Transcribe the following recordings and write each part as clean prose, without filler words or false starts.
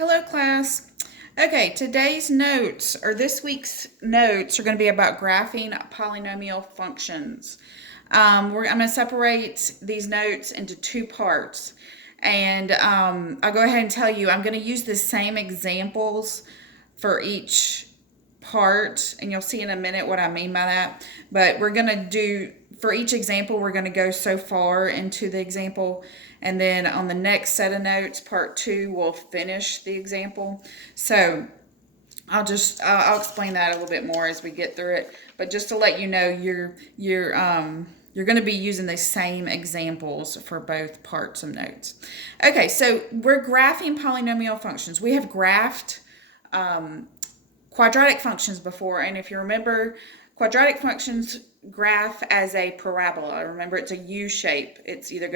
Hello, class. Okay, today's notes, or this week's notes, are going to be about graphing polynomial functions. I'm going to separate these notes into two parts. And I'll go ahead and tell you, I'm going to use the same examples for each part, and you'll see in a minute what I mean by that. But we're going to do, for each example, we're going to go so far into the example, and then on the next set of notes, part 2, we'll finish the example. So I'll explain that a little bit more as we get through it. But just to let you know, you're going to be using the same examples for both parts of notes. Okay, so we're graphing polynomial functions. We have graphed quadratic functions before, and if you remember, quadratic functions graph as a parabola. Remember, it's a U shape. It's either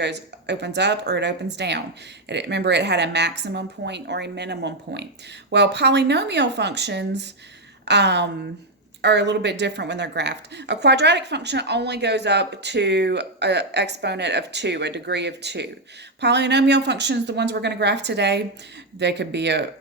opens up or it opens down. Remember, it had a maximum point or a minimum point. Well, polynomial functions are a little bit different when they're graphed. A quadratic function only goes up to an exponent of 2, a degree of 2. Polynomial functions, the ones we're going to graph today, they could be a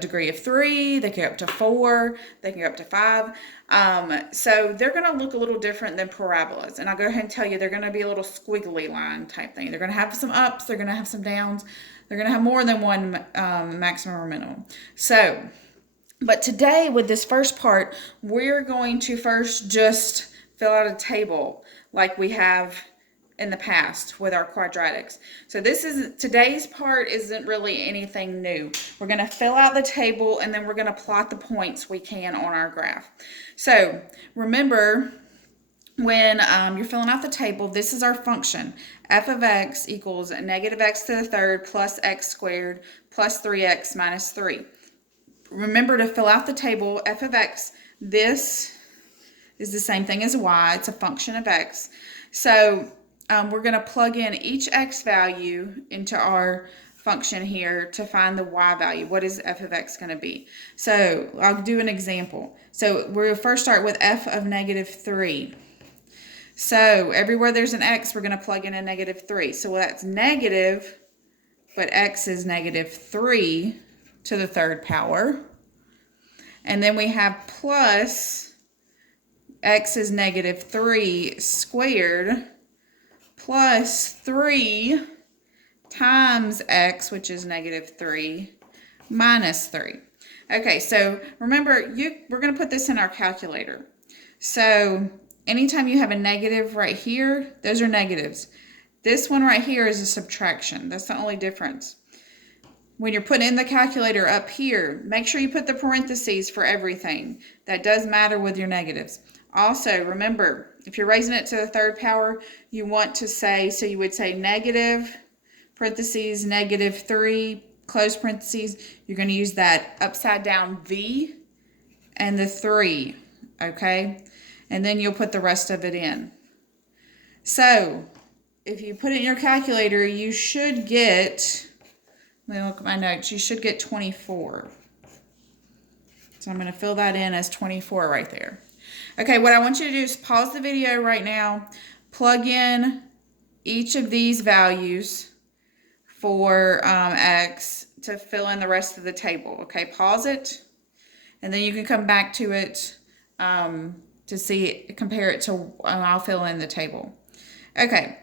degree of 3, they can go up to 4, they can go up to 5. So they're going to look a little different than parabolas. And I'll go ahead and tell you, they're going to be a little squiggly line type thing. They're going to have some ups, they're going to have some downs, they're going to have more than one maximum or minimum. But today, with this first part, we're going to first just fill out a table like we have in the past with our quadratics. So today's part isn't really anything new. We're going to fill out the table, and then we're going to plot the points we can on our graph. So remember, when you're filling out the table, this is our function. F of x equals negative x to the third plus x squared plus 3x minus 3. Remember to fill out the table. F of x, this is the same thing as y. It's a function of x. So we're going to plug in each x value into our function here to find the y value. What is f of x going to be? So I'll do an example. So we'll first start with f of negative 3. So everywhere there's an x, we're going to plug in a negative 3. So that's negative, but x is negative 3 to the third power. And then we have plus x is negative 3 squared plus 3 times x, which is negative 3, minus 3. Okay, so remember, we're going to put this in our calculator. So anytime you have a negative right here, those are negatives. This one right here is a subtraction. That's the only difference. When you're putting in the calculator up here, make sure you put the parentheses for everything. That does matter with your negatives. Also, remember, if you're raising it to the third power, you want to say, so you would say negative, parentheses, negative 3, close parentheses. You're going to use that upside down V and the 3, okay? And then you'll put the rest of it in. So, if you put it in your calculator, you should get... Let me look at my notes. You should get 24. So I'm going to fill that in as 24 right there. Okay, what I want you to do is pause the video right now, plug in each of these values for x to fill in the rest of the table. Okay, pause it, and then you can come back to it to compare it to, I'll fill in the table. Okay,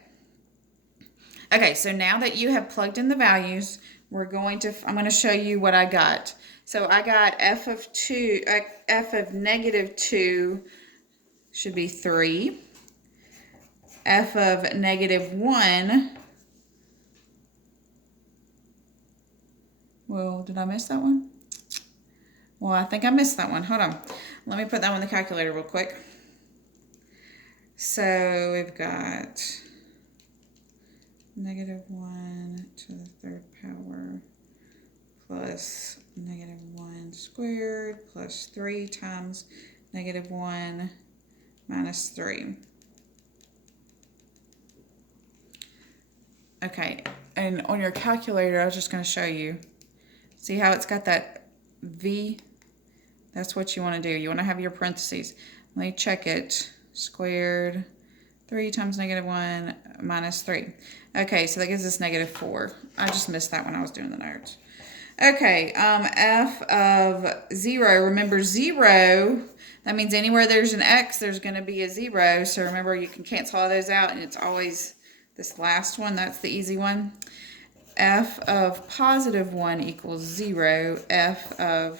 so now that you have plugged in the values, I'm going to show you what I got. So I got f of negative 2 should be 3. F of negative 1. Well, did I miss that one? Well, I think I missed that one. Hold on. Let me put that one in the calculator real quick. So we've got negative 1 to the third power plus negative 1 squared plus 3 times negative 1 minus 3. Okay, and on your calculator, I was just going to show you. See how it's got that V? That's what you want to do. You want to have your parentheses. Let me check it. Squared 3 times negative 1 minus 3. Okay, so that gives us negative 4. I just missed that when I was doing the notes. Okay, f of 0. Remember 0, that means anywhere there's an x, there's going to be a 0. So remember, you can cancel all those out, and it's always this last one. That's the easy one. F of positive 1 equals 0. F of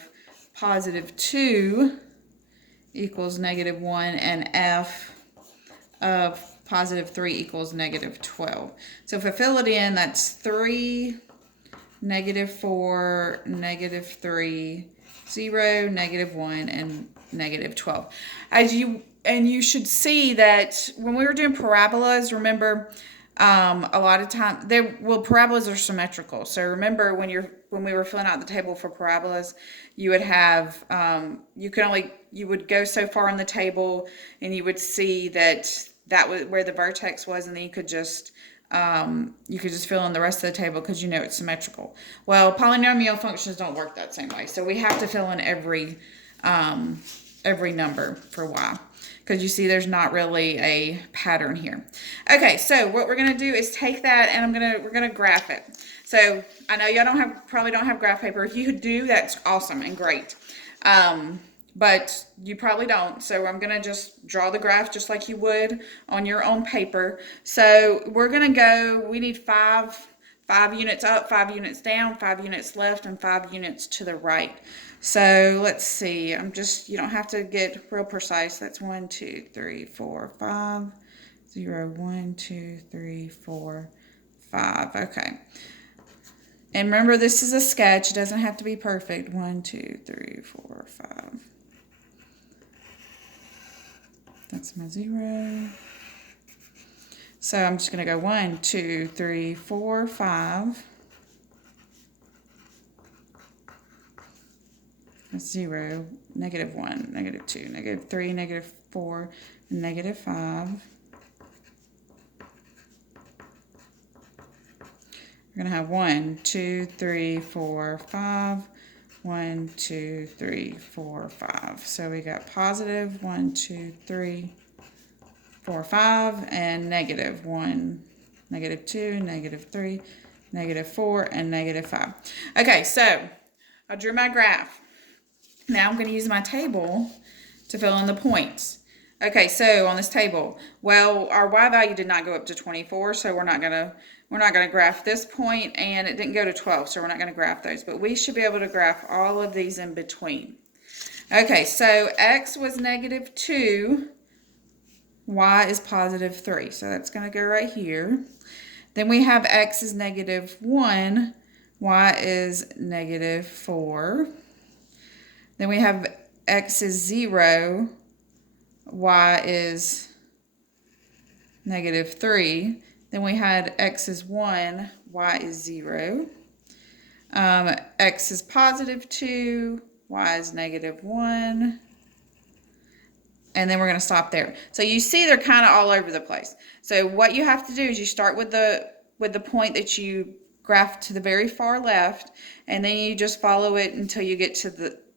positive 2 equals negative 1. And f of positive 3 equals negative 12. So if I fill it in, that's 3, negative 4, negative 3, 0, negative 1, and negative 12. You should see that when we were doing parabolas, remember, a lot of time parabolas are symmetrical. So remember when we were filling out the table for parabolas, you would have you would go so far on the table, and you would see that was where the vertex was, and then you could just fill in the rest of the table because you know it's symmetrical. Well, polynomial functions don't work that same way, so we have to fill in every number for y, because you see there's not really a pattern here. Okay, so what we're going to do is take that, and we're going to graph it. So I know y'all probably don't have graph paper. If you do, that's awesome and great. But you probably don't. So I'm going to just draw the graph just like you would on your own paper. So we're going to we need 5 units up, 5 units down, 5 units left, and 5 units to the right. So let's see. You don't have to get real precise. That's 1, 2, 3, 4, 5, 0, 1, 2, 3, 4, 5. Okay. And remember, this is a sketch. It doesn't have to be perfect. 1, 2, 3, 4, 5. That's my 0. So I'm just going to go 1, 2, 3, 4, 5. That's 0, negative 1, negative 2, negative 3, negative 4, negative 5. We're going to have 1, 2, 3, 4, 5. 1, 2, 3, 4, 5. So we got positive 1, 2, 3, 4, 5, and negative 1, negative 2, negative 3, negative 4, and negative 5. Okay, so I drew my graph. Now I'm going to use my table to fill in the points. Okay, so on this table, well, our y value did not go up to 24, so we're not gonna graph this point, and it didn't go to 12, so we're not gonna graph those. But we should be able to graph all of these in between. Okay, so x was negative 2, y is positive 3, so that's gonna go right here. Then we have x is negative 1, y is negative 4. Then we have x is 0, y is negative 3. Then we had x is 1, y is 0. X is positive 2, y is negative 1. And then we're going to stop there. So you see they're kind of all over the place. So what you have to do is you start with the point that you graph to the very far left, and then you just follow it until you get to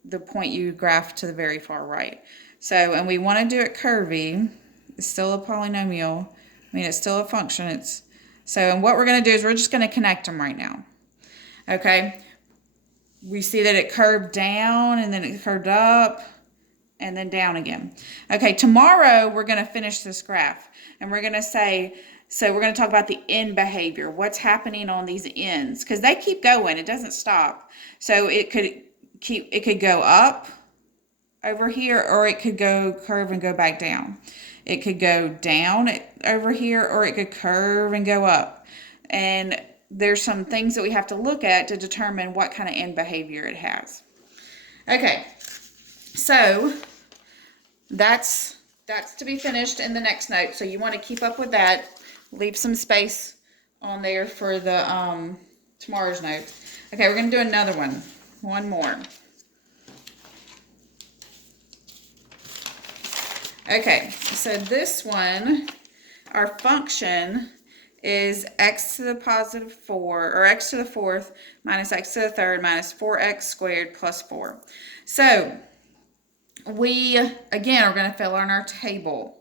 the point you graph to the very far right. So, and we want to do it curvy. It's still a polynomial. I mean, it's still a function. And what we're going to do is we're just going to connect them right now. Okay. We see that it curved down, and then it curved up, and then down again. Okay, tomorrow we're going to finish this graph, and we're going to say, so we're going to talk about the end behavior. What's happening on these ends? Because they keep going. It doesn't stop. So it could go up over here, or it could go curve and go back down. It could go down over here, or it could curve and go up. And there's some things that we have to look at to determine what kind of end behavior it has. Okay, so that's to be finished in the next note. So you want to keep up with that. Leave some space on there for the tomorrow's note. Okay, we're going to do another one. One more. Okay, so this one, our function is x to the positive 4, or x to the 4th minus x to the 3rd minus 4x squared plus 4. So we, again, are going to fill in our table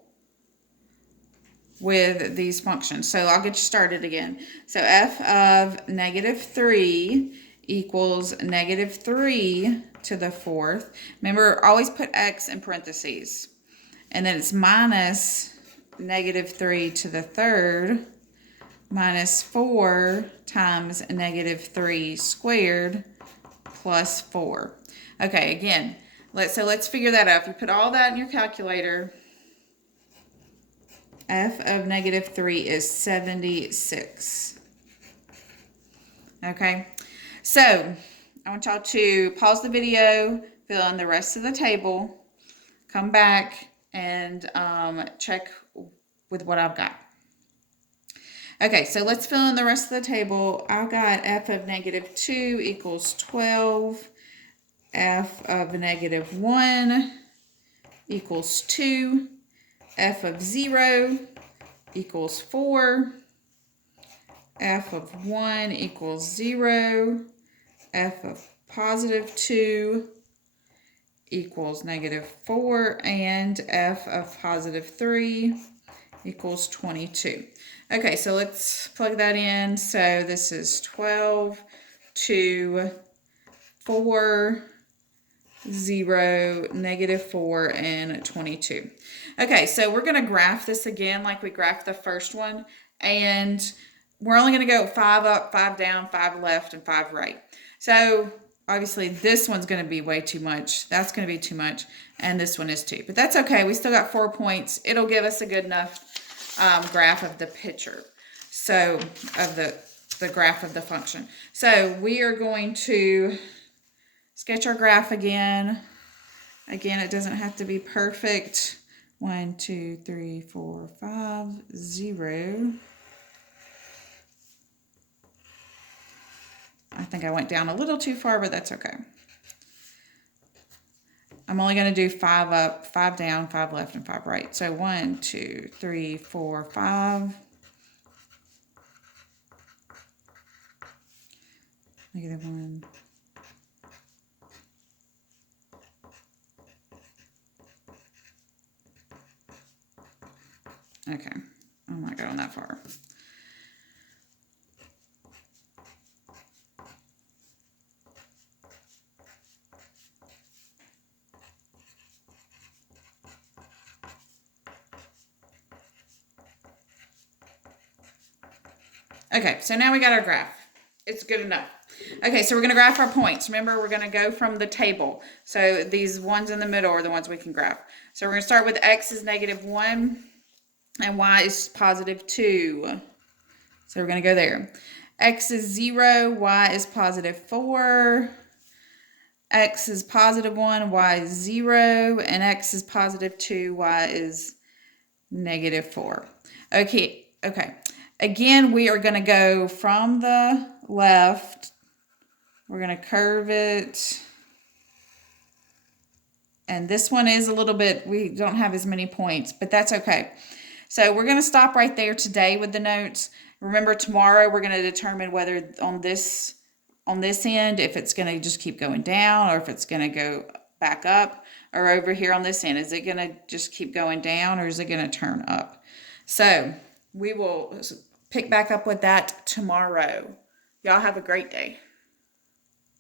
with these functions. So I'll get you started again. So f of negative 3 equals negative 3 to the 4th. Remember, always put x in parentheses. And then it's minus negative 3 to the 3rd minus 4 times negative 3 squared plus 4. Okay, again, let's figure that out. If you put all that in your calculator, f of negative 3 is 76. Okay, so I want y'all to pause the video, fill in the rest of the table, come back, and check with what I've got. Okay, so let's fill in the rest of the table. I've got f of negative 2 equals 12. F of negative 1 equals 2. F of 0 equals 4. F of 1 equals 0. F of positive 2 equals negative 4. And F of positive 3 equals 22. Okay, so let's plug that in. So this is 12, 2, 4, 0, negative 4, and 22. Okay, so we're going to graph this again like we graphed the first one. And we're only going to go 5 up, 5 down, 5 left, and 5 right. So obviously this one's going to be way too much. That's going to be too much. And this one is too. But that's okay. We still got 4 points. It'll give us a good enough graph of the picture. So of the graph of the function. So we are going to sketch our graph again. Again, it doesn't have to be perfect. 1, 2, 3, 4, 5, 0. I think I went down a little too far, but that's okay. I'm only going to do 5 up, 5 down, 5 left, and 5 right. So 1, 2, 3, 4, 5. Negative 1. Okay, I'm not going that far. Okay, so now we got our graph. It's good enough. Okay, so we're going to graph our points. Remember, we're going to go from the table. So these ones in the middle are the ones we can graph. So we're going to start with x is negative 1 and y is positive 2. So we're going to go there. X is 0, y is positive 4. X is positive 1, y is 0, and x is positive 2, y is negative 4. Okay. Again, we are going to go from the left. We're going to curve it. And this one is a little bit, we don't have as many points, but that's okay. So we're going to stop right there today with the notes. Remember, tomorrow we're going to determine whether on this end, if it's going to just keep going down or if it's going to go back up, or over here on this end, is it going to just keep going down or is it going to turn up? So we will pick back up with that tomorrow. Y'all have a great day.